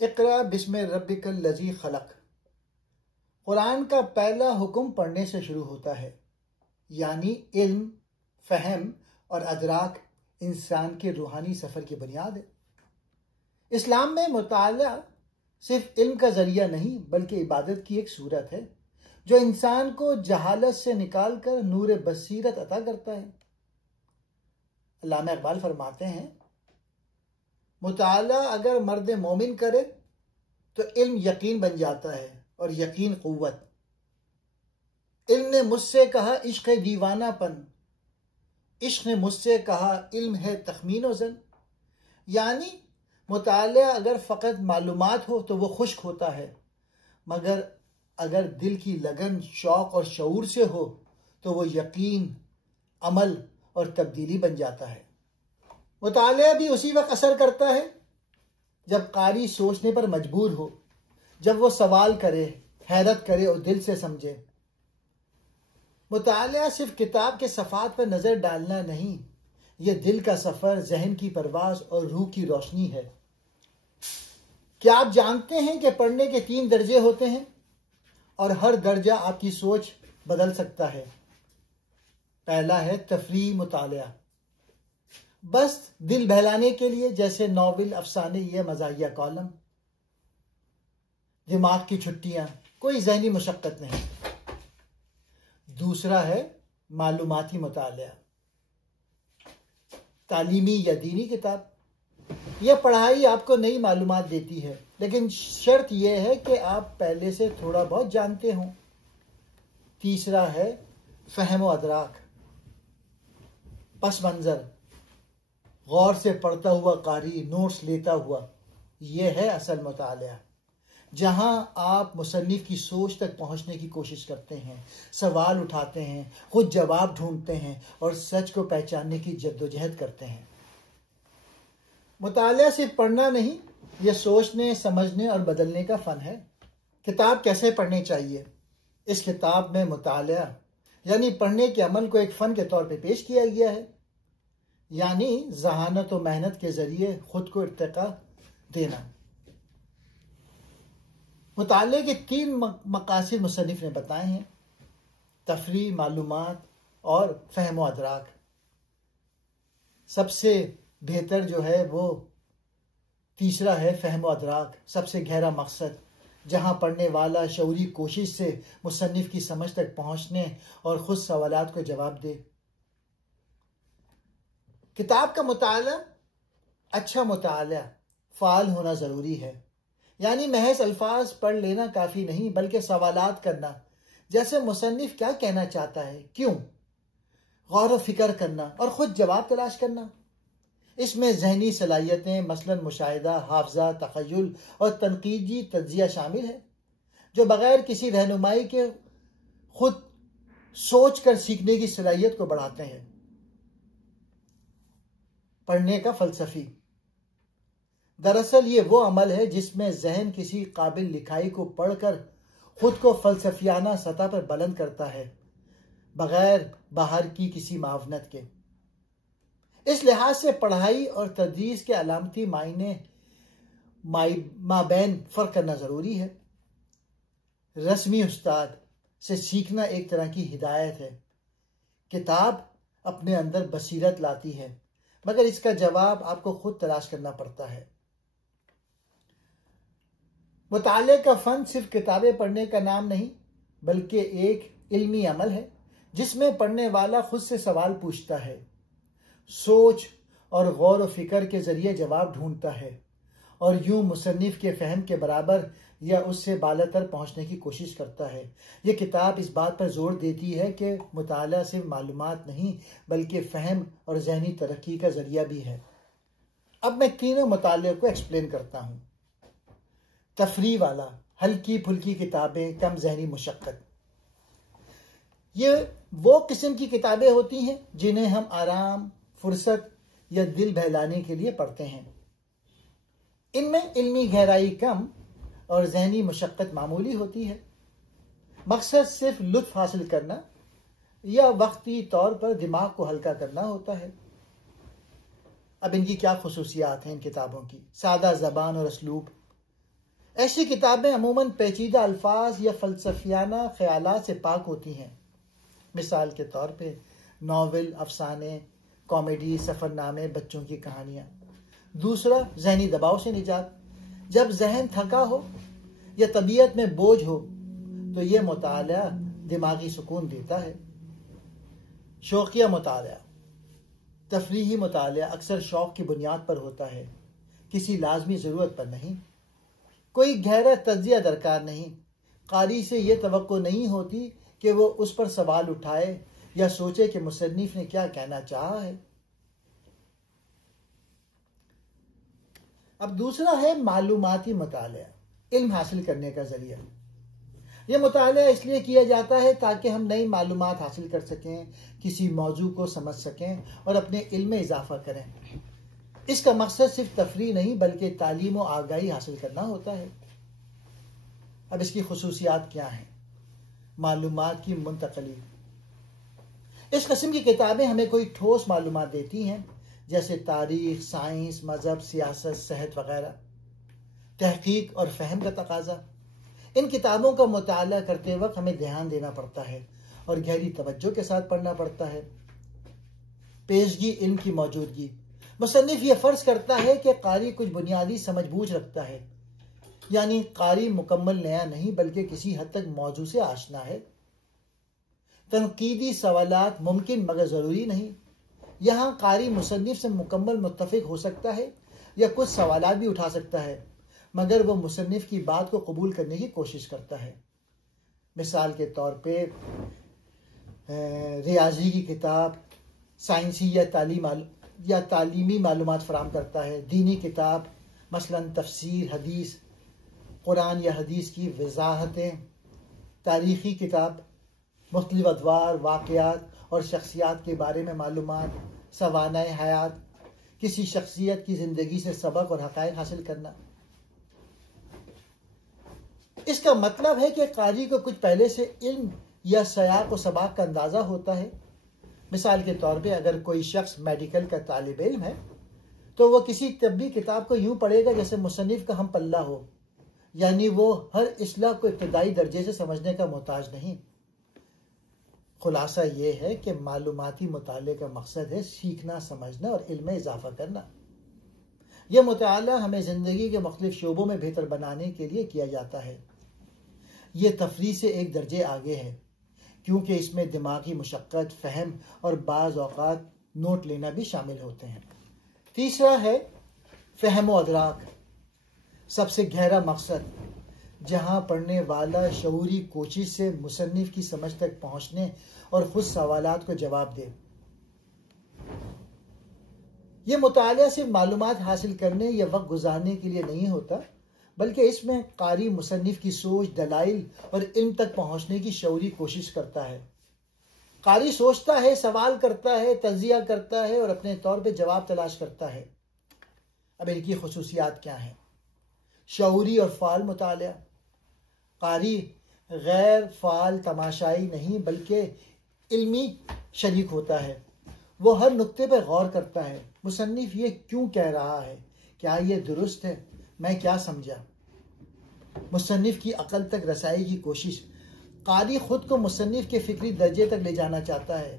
اقرا بسم ربک الذی خلق۔ قرآن کا پہلا حکم پڑھنے سے شروع ہوتا ہے، یعنی علم، فہم اور ادراک انسان کے روحانی سفر کی بنیاد ہے۔ اسلام میں مطالعہ صرف علم کا ذریعہ نہیں بلکہ عبادت کی ایک صورت ہے جو انسان کو جہالت سے نکال کر نور بصیرت عطا کرتا ہے۔ علامہ اقبال فرماتے ہیں، مطالعہ اگر مرد مومن کرے تو علم یقین بن جاتا ہے اور یقین قوت۔ علم نے مجھ سے کہا عشق ہے دیوانہ پن، عشق نے مجھ سے کہا علم ہے تخمین و زن۔ یعنی مطالعہ اگر فقط معلومات ہو تو وہ خشک ہوتا ہے، مگر اگر دل کی لگن، شوق اور شعور سے ہو تو وہ یقین، عمل اور تبدیلی بن جاتا ہے۔ مطالعہ بھی اسی وقت اثر کرتا ہے جب قاری سوچنے پر مجبور ہو، جب وہ سوال کرے، حیرت کرے اور دل سے سمجھے۔ مطالعہ صرف کتاب کے صفحات پر نظر ڈالنا نہیں، یہ دل کا سفر، ذہن کی پرواز اور روح کی روشنی ہے۔ کیا آپ جانتے ہیں کہ پڑھنے کے 3 درجے ہوتے ہیں اور ہر درجہ آپ کی سوچ بدل سکتا ہے؟ پہلا ہے تفریحی مطالعہ، بس دل بہلانے کے لیے، جیسے ناول، افسانے یا مزاحیہ کالم۔ دماغ کی چھٹیاں، کوئی ذہنی مشقت نہیں۔ دوسرا ہے معلوماتی مطالعہ، تعلیمی یا دینی کتاب۔ یہ پڑھائی آپ کو نئی معلومات دیتی ہے، لیکن شرط یہ ہے کہ آپ پہلے سے تھوڑا بہت جانتے ہوں۔ تیسرا ہے فہم و ادراک، پس منظر، غور سے پڑھتا ہوا قاری، نوٹس لیتا ہوا۔ یہ ہے اصل مطالعہ، جہاں آپ مصنف کی سوچ تک پہنچنے کی کوشش کرتے ہیں، سوال اٹھاتے ہیں، خود جواب ڈھونڈتے ہیں اور سچ کو پہچاننے کی جدوجہد کرتے ہیں۔ مطالعہ صرف پڑھنا نہیں، یہ سوچنے، سمجھنے اور بدلنے کا فن ہے۔ کتاب کیسے پڑھنی چاہیے؟ اس کتاب میں مطالعہ یعنی پڑھنے کے عمل کو ایک فن کے طور پہ پیش کیا گیا ہے، یعنی ذہانت و محنت کے ذریعے خود کو ارتقا دینا۔ مطالعے کے 3 مقاصد مصنف نے بتائے ہیں: تفریح، معلومات اور فہم و ادراک۔ سب سے بہتر جو ہے وہ تیسرا ہے، فہم و ادراک، سب سے گہرا مقصد، جہاں پڑھنے والا شعوری کوشش سے مصنف کی سمجھ تک پہنچنے اور خود سوالات کو جواب دے۔ کتاب کا مطالعہ، اچھا مطالعہ، فعال ہونا ضروری ہے۔ یعنی محض الفاظ پڑھ لینا کافی نہیں، بلکہ سوالات کرنا، جیسے مصنف کیا کہنا چاہتا ہے، کیوں، غور و فکر کرنا اور خود جواب تلاش کرنا۔ اس میں ذہنی صلاحیتیں، مثلا مشاہدہ، حافظہ، تخیل اور تنقیدی تجزیہ شامل ہے، جو بغیر کسی رہنمائی کے خود سوچ کر سیکھنے کی صلاحیت کو بڑھاتے ہیں۔ پڑھنے کا فلسفی، دراصل یہ وہ عمل ہے جس میں ذہن کسی قابل لکھائی کو پڑھ کر خود کو فلسفیانہ سطح پر بلند کرتا ہے، بغیر باہر کی کسی معاونت کے۔ اس لحاظ سے پڑھائی اور تدریس کے علامتی معنی مابین فرق کرنا ضروری ہے۔ رسمی استاد سے سیکھنا ایک طرح کی ہدایت ہے۔ کتاب اپنے اندر بصیرت لاتی ہے، مگر اس کا جواب آپ کو خود تلاش کرنا پڑتا ہے۔ مطالعے کا فن صرف کتابیں پڑھنے کا نام نہیں، بلکہ ایک علمی عمل ہے جس میں پڑھنے والا خود سے سوال پوچھتا ہے، سوچ اور غور و فکر کے ذریعے جواب ڈھونڈتا ہے، اور یوں مصنف کے فہم کے برابر یا اس سے بالاتر پہنچنے کی کوشش کرتا ہے۔ یہ کتاب اس بات پر زور دیتی ہے کہ مطالعہ صرف معلومات نہیں بلکہ فہم اور ذہنی ترقی کا ذریعہ بھی ہے۔ اب میں تینوں مطالعے کو ایکسپلین کرتا ہوں۔ تفریح والا، ہلکی پھلکی کتابیں، کم ذہنی مشقت۔ یہ وہ قسم کی کتابیں ہوتی ہیں جنہیں ہم آرام، فرصت یا دل بہلانے کے لیے پڑھتے ہیں۔ ان میں علمی گہرائی کم اور ذہنی مشقت معمولی ہوتی ہے۔ مقصد صرف لطف حاصل کرنا یا وقتی طور پر دماغ کو ہلکا کرنا ہوتا ہے۔ اب ان کی کیا خصوصیات ہیں ان کتابوں کی؟ سادہ زبان اور اسلوب، ایسی کتابیں عموماً پیچیدہ الفاظ یا فلسفیانہ خیالات سے پاک ہوتی ہیں۔ مثال کے طور پہ ناول، افسانے، کامیڈی، سفر نامے، بچوں کی کہانیاں۔ دوسرا، ذہنی دباؤ سے نجات۔ جب ذہن تھکا ہو یا طبیعت میں بوجھ ہو تو یہ مطالعہ دماغی سکون دیتا ہے۔ شوقیہ مطالعہ، تفریحی مطالعہ اکثر شوق کی بنیاد پر ہوتا ہے، کسی لازمی ضرورت پر نہیں۔ کوئی گہرا تجزیہ درکار نہیں۔ قاری سے یہ توقع نہیں ہوتی کہ وہ اس پر سوال اٹھائے یا سوچے کہ مصنف نے کیا کہنا چاہا ہے۔ اب دوسرا ہے معلوماتی مطالعہ، علم حاصل کرنے کا ذریعہ۔ یہ مطالعہ اس لیے کیا جاتا ہے تاکہ ہم نئی معلومات حاصل کر سکیں، کسی موضوع کو سمجھ سکیں اور اپنے علم میں اضافہ کریں۔ اس کا مقصد صرف تفریح نہیں بلکہ تعلیم و آگاہی حاصل کرنا ہوتا ہے۔ اب اس کی خصوصیات کیا ہیں؟ معلومات کی منتقلی۔ اس قسم کی کتابیں ہمیں کوئی ٹھوس معلومات دیتی ہیں، جیسے تاریخ، سائنس، مذہب، سیاست، صحت وغیرہ۔ تحقیق اور فہم کا تقاضا۔ ان کتابوں کا مطالعہ کرتے وقت ہمیں دھیان دینا پڑتا ہے اور گہری توجہ کے ساتھ پڑھنا پڑتا ہے۔ پیشگی علم کی موجودگی۔ مصنف یہ فرض کرتا ہے کہ قاری کچھ بنیادی سمجھ بوجھ رکھتا ہے، یعنی قاری مکمل نیا نہیں بلکہ کسی حد تک موضوع سے آشنا ہے۔ تنقیدی سوالات ممکن مگر ضروری نہیں۔ یہاں قاری مصنف سے مکمل متفق ہو سکتا ہے یا کچھ سوالات بھی اٹھا سکتا ہے، مگر وہ مصنف کی بات کو قبول کرنے کی کوشش کرتا ہے۔ مثال کے طور پہ ریاضی کی کتاب سائنسی یا تعلیمی معلومات فراہم کرتا ہے۔ دینی کتاب مثلا تفسیر، حدیث، قرآن یا حدیث کی وضاحتیں۔ تاریخی کتاب مختلف ادوار، واقعات اور شخصیات کے بارے میں معلومات۔ سوانح حیات، کسی شخصیت کی زندگی سے سبق اور حقائق حاصل کرنا۔ اس کا مطلب ہے کہ قاری کو کچھ پہلے سے علم یا سیاق و سباق کا اندازہ ہوتا ہے۔ مثال کے طور پہ اگر کوئی شخص میڈیکل کا طالب علم ہے تو وہ کسی طبی کتاب کو یوں پڑھے گا جیسے مصنف کا ہم پلہ ہو، یعنی وہ ہر اصطلاح کو ابتدائی درجے سے سمجھنے کا محتاج نہیں۔ خلاصہ یہ ہے کہ معلوماتی مطالعے کا مقصد ہے سیکھنا، سمجھنا اور علم میں اضافہ کرنا۔ یہ مطالعہ ہمیں زندگی کے مختلف شعبوں میں بہتر بنانے کے لیے کیا جاتا ہے۔ یہ تفریح سے ایک درجے آگے ہے، کیونکہ اس میں دماغی مشقت، فہم اور بعض اوقات نوٹ لینا بھی شامل ہوتے ہیں۔ تیسرا ہے فہم و ادراک، سب سے گہرا مقصد، جہاں پڑھنے والا شعوری کوشش سے مصنف کی سمجھ تک پہنچنے اور خود سوالات کو جواب دے۔ یہ مطالعہ صرف معلومات حاصل کرنے یا وقت گزارنے کے لیے نہیں ہوتا، بلکہ اس میں قاری مصنف کی سوچ، دلائل اور علم تک پہنچنے کی شعوری کوشش کرتا ہے۔ قاری سوچتا ہے، سوال کرتا ہے، تجزیہ کرتا ہے اور اپنے طور پہ جواب تلاش کرتا ہے۔ اب ان کی خصوصیات کیا ہیں؟ شعوری اور فعال مطالعہ۔ قاری غیر فعال تماشائی نہیں بلکہ علمی شریک ہوتا ہے۔ وہ ہر نقطے پر غور کرتا ہے۔ مصنف یہ کیوں کہہ رہا ہے؟ کیا یہ درست ہے؟ میں کیا سمجھا؟ مصنف کی عقل تک رسائی کی کوشش۔ قاری خود کو مصنف کے فکری درجے تک لے جانا چاہتا ہے۔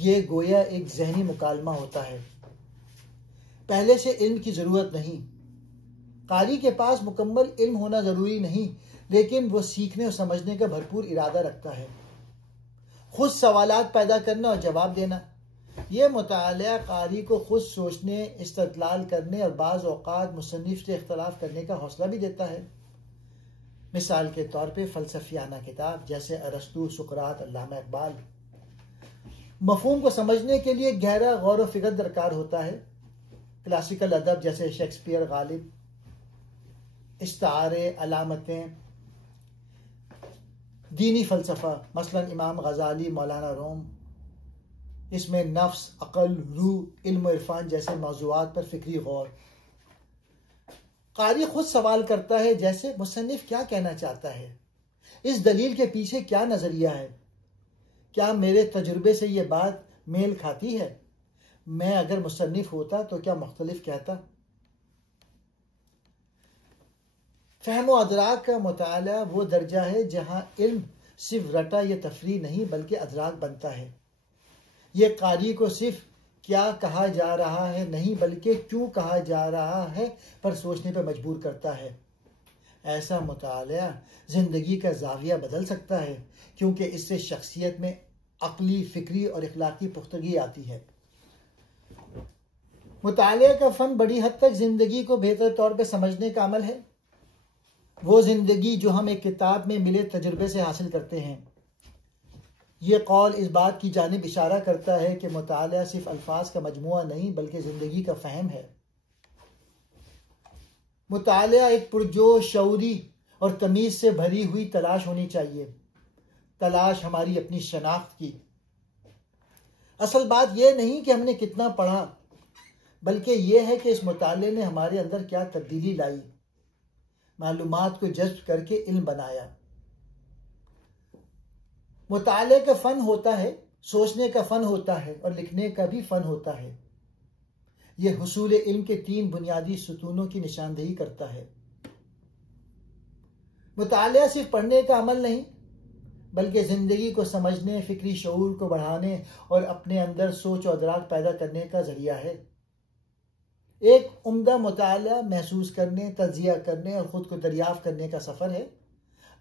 یہ گویا ایک ذہنی مکالمہ ہوتا ہے، پہلے سے علم کی ضرورت نہیں۔ قاری کے پاس مکمل علم ہونا ضروری نہیں، لیکن وہ سیکھنے اور سمجھنے کا بھرپور ارادہ رکھتا ہے۔ خود سوالات پیدا کرنا اور جواب دینا۔ یہ مطالعہ قاری کو خود سوچنے، استدلال کرنے اور بعض اوقات مصنف سے اختلاف کرنے کا حوصلہ بھی دیتا ہے۔ مثال کے طور پہ فلسفیانہ کتاب جیسے ارسطو، سقراط، علامہ اقبال۔ مفہوم کو سمجھنے کے لیے گہرا غور و فکر درکار ہوتا ہے۔ کلاسیکل ادب جیسے شیکسپیئر، غالب۔ استعارے، علامتیں۔ دینی فلسفہ مثلا امام غزالی، مولانا روم۔ اس میں نفس، عقل، روح، علم و عرفان جیسے موضوعات پر فکری غور۔ قاری خود سوال کرتا ہے جیسے مصنف کیا کہنا چاہتا ہے؟ اس دلیل کے پیچھے کیا نظریہ ہے؟ کیا میرے تجربے سے یہ بات میل کھاتی ہے؟ میں اگر مصنف ہوتا تو کیا مختلف کہتا؟ فہم و ادراک کا مطالعہ وہ درجہ ہے جہاں علم صرف رٹا یا تفریح نہیں بلکہ ادراک بنتا ہے۔ یہ قاری کو صرف کیا کہا جا رہا ہے نہیں بلکہ کیوں کہا جا رہا ہے پر سوچنے پر مجبور کرتا ہے۔ ایسا مطالعہ زندگی کا زاویہ بدل سکتا ہے کیونکہ اس سے شخصیت میں عقلی، فکری اور اخلاقی پختگی آتی ہے۔ مطالعے کا فن بڑی حد تک زندگی کو بہتر طور پہ سمجھنے کا عمل ہے۔ وہ زندگی جو ہم ایک کتاب میں ملے تجربے سے حاصل کرتے ہیں۔ یہ قول اس بات کی جانب اشارہ کرتا ہے کہ مطالعہ صرف الفاظ کا مجموعہ نہیں بلکہ زندگی کا فہم ہے۔ مطالعہ ایک پرجوش، شعوری اور تمیز سے بھری ہوئی تلاش ہونی چاہیے، تلاش ہماری اپنی شناخت کی۔ اصل بات یہ نہیں کہ ہم نے کتنا پڑھا بلکہ یہ ہے کہ اس مطالعے نے ہمارے اندر کیا تبدیلی لائی، معلومات کو جذب کر کے علم بنایا۔ مطالعے کا فن ہوتا ہے، سوچنے کا فن ہوتا ہے اور لکھنے کا بھی فن ہوتا ہے۔ یہ حصول علم کے 3 بنیادی ستونوں کی نشاندہی کرتا ہے۔ مطالعہ صرف پڑھنے کا عمل نہیں بلکہ زندگی کو سمجھنے، فکری شعور کو بڑھانے اور اپنے اندر سوچ و ادراک پیدا کرنے کا ذریعہ ہے۔ ایک عمدہ مطالعہ محسوس کرنے، تجزیہ کرنے اور خود کو دریافت کرنے کا سفر ہے،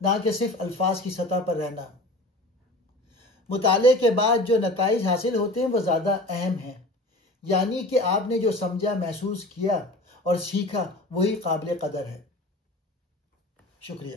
نہ کہ صرف الفاظ کی سطح پر رہنا۔ مطالعے کے بعد جو نتائج حاصل ہوتے ہیں وہ زیادہ اہم ہیں، یعنی کہ آپ نے جو سمجھا، محسوس کیا اور سیکھا وہی قابل قدر ہے۔ شکریہ۔